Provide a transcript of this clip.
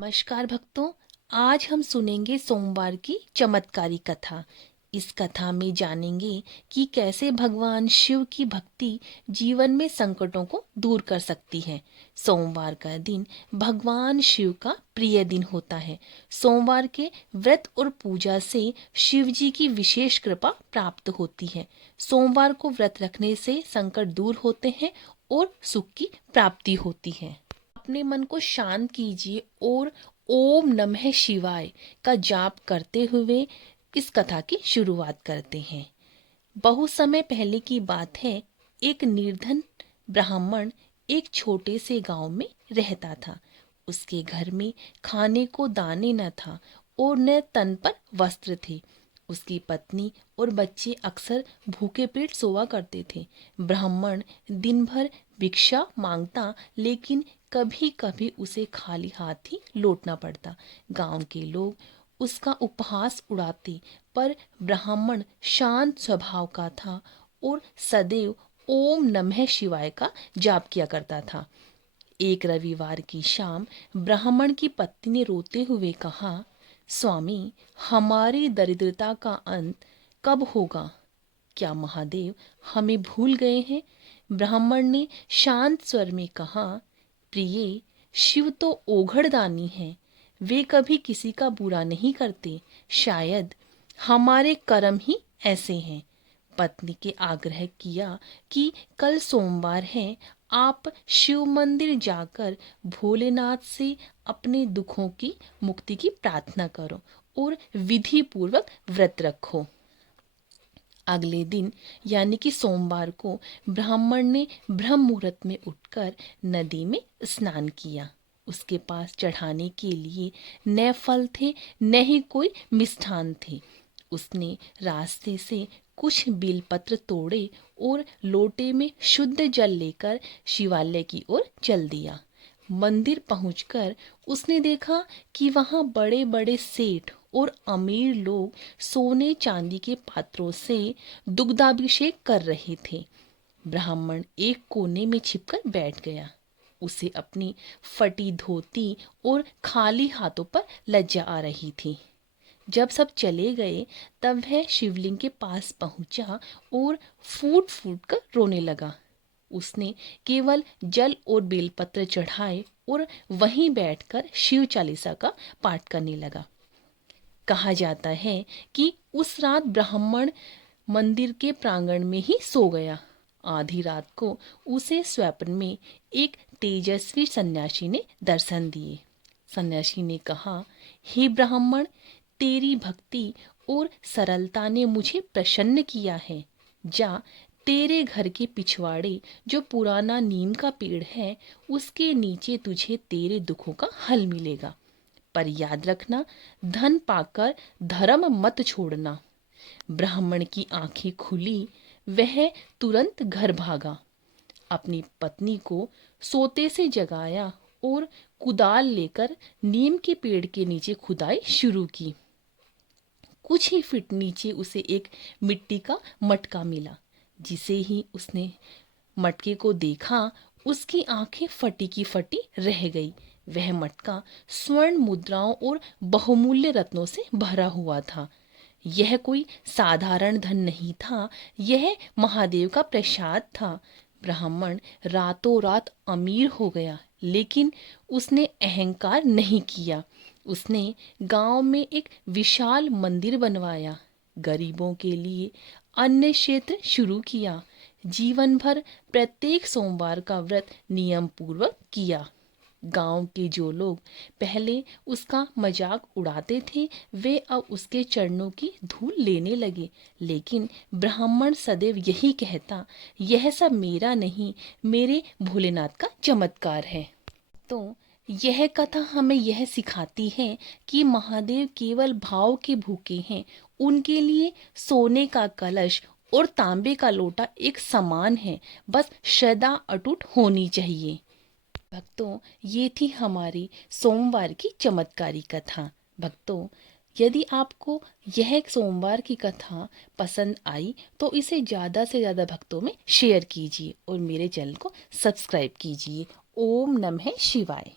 नमस्कार भक्तों। आज हम सुनेंगे सोमवार की चमत्कारी कथा। इस कथा में जानेंगे कि कैसे भगवान शिव की भक्ति जीवन में संकटों को दूर कर सकती है। सोमवार का दिन भगवान शिव का प्रिय दिन होता है। सोमवार के व्रत और पूजा से शिव जी की विशेष कृपा प्राप्त होती है। सोमवार को व्रत रखने से संकट दूर होते हैं और सुख की प्राप्ति होती है। अपने मन को शांत कीजिए और ओम नमः शिवाय का जाप करते हुए इस कथा की शुरुआत करते हैं। बहुत समय पहले की बात है। एक निर्धन ब्राह्मण एक छोटे से गांव में रहता था। उसके घर में खाने को दाने न था और न तन पर वस्त्र थे। उसकी पत्नी और बच्चे अक्सर भूखे पेट सोया करते थे। ब्राह्मण दिन भर भिक्षा मांगता, लेकिन कभी कभी उसे खाली हाथ ही लौटना पड़ता। गांव के लोग उसका उपहास उड़ाते, पर ब्राह्मण शांत स्वभाव का था और सदैव ओम नमः शिवाय का जाप किया करता था। एक रविवार की शाम ब्राह्मण की पत्नी ने रोते हुए कहा, स्वामी, हमारी दरिद्रता का अंत कब होगा? क्या महादेव हमें भूल गए हैं? ब्राह्मण ने शांत स्वर में कहा, प्रिय, शिव तो ओघड़दानी है। वे कभी किसी का बुरा नहीं करते। शायद हमारे कर्म ही ऐसे हैं। पत्नी के आग्रह किया कि कल सोमवार है, आप शिव मंदिर जाकर भोलेनाथ से अपने दुखों की मुक्ति की प्रार्थना करो और विधि पूर्वक व्रत रखो। अगले दिन यानी कि सोमवार को ब्राह्मण ने ब्रह्म मुहूर्त में उठकर नदी में स्नान किया। उसके पास चढ़ाने के लिए न फल थे न ही कोई मिष्ठान थे। उसने रास्ते से कुछ बेलपत्र तोड़े और लोटे में शुद्ध जल लेकर शिवालय की ओर चल दिया। मंदिर पहुंचकर उसने देखा कि वहां बड़े बड़े सेठ और अमीर लोग सोने चांदी के पात्रों से दुग्धाभिषेक कर रहे थे। ब्राह्मण एक कोने में छिपकर बैठ गया। उसे अपनी फटी धोती और खाली हाथों पर लज्जा आ रही थी। जब सब चले गए तब वह शिवलिंग के पास पहुंचा और फूट फूट कर रोने लगा। उसने केवल जल और बेलपत्र चढ़ाए और वहीं बैठकर शिव चालीसा का पाठ करने लगा। कहा जाता है कि उस रात ब्राह्मण मंदिर के प्रांगण में ही सो गया। आधी रात को उसे स्वप्न में एक तेजस्वी सन्यासी ने दर्शन दिए। सन्यासी ने कहा, हे ब्राह्मण, तेरी भक्ति और सरलता ने मुझे प्रसन्न किया है। जा, तेरे घर के पिछवाड़े जो पुराना नीम का पेड़ है, उसके नीचे तुझे तेरे दुखों का हल मिलेगा। पर याद रखना, धन पाकर धर्म मत छोड़ना। ब्राह्मण की आंखें खुली। वह तुरंत घर भागा, अपनी पत्नी को सोते से जगाया और कुदाल लेकर नीम के पेड़ के नीचे खुदाई शुरू की। कुछ ही फीट नीचे उसे एक मिट्टी का मटका मिला। जिसे ही उसने मटके को देखा, उसकी आंखें फटी की फटी रह गई। वह मटका स्वर्ण मुद्राओं और बहुमूल्य रत्नों से भरा हुआ था। यह कोई साधारण धन नहीं था, यह महादेव का प्रसाद था। ब्राह्मण रातों रात अमीर हो गया, लेकिन उसने अहंकार नहीं किया। उसने गांव में एक विशाल मंदिर बनवाया, गरीबों के लिए अन्न क्षेत्र शुरू किया, जीवन भर प्रत्येक सोमवार का व्रत नियम पूर्वक किया। गांव के जो लोग पहले उसका मजाक उड़ाते थे, वे अब उसके चरणों की धूल लेने लगे। लेकिन ब्राह्मण सदैव यही कहता, यह सब मेरा नहीं, मेरे भोलेनाथ का चमत्कार है। तो यह कथा हमें यह सिखाती है कि महादेव केवल भाव के भूखे हैं। उनके लिए सोने का कलश और तांबे का लोटा एक समान है, बस श्रद्धा अटूट होनी चाहिए। भक्तों, ये थी हमारी सोमवार की चमत्कारी कथा। भक्तों, यदि आपको यह सोमवार की कथा पसंद आई तो इसे ज़्यादा से ज़्यादा भक्तों में शेयर कीजिए और मेरे चैनल को सब्सक्राइब कीजिए। ओम नमः शिवाय।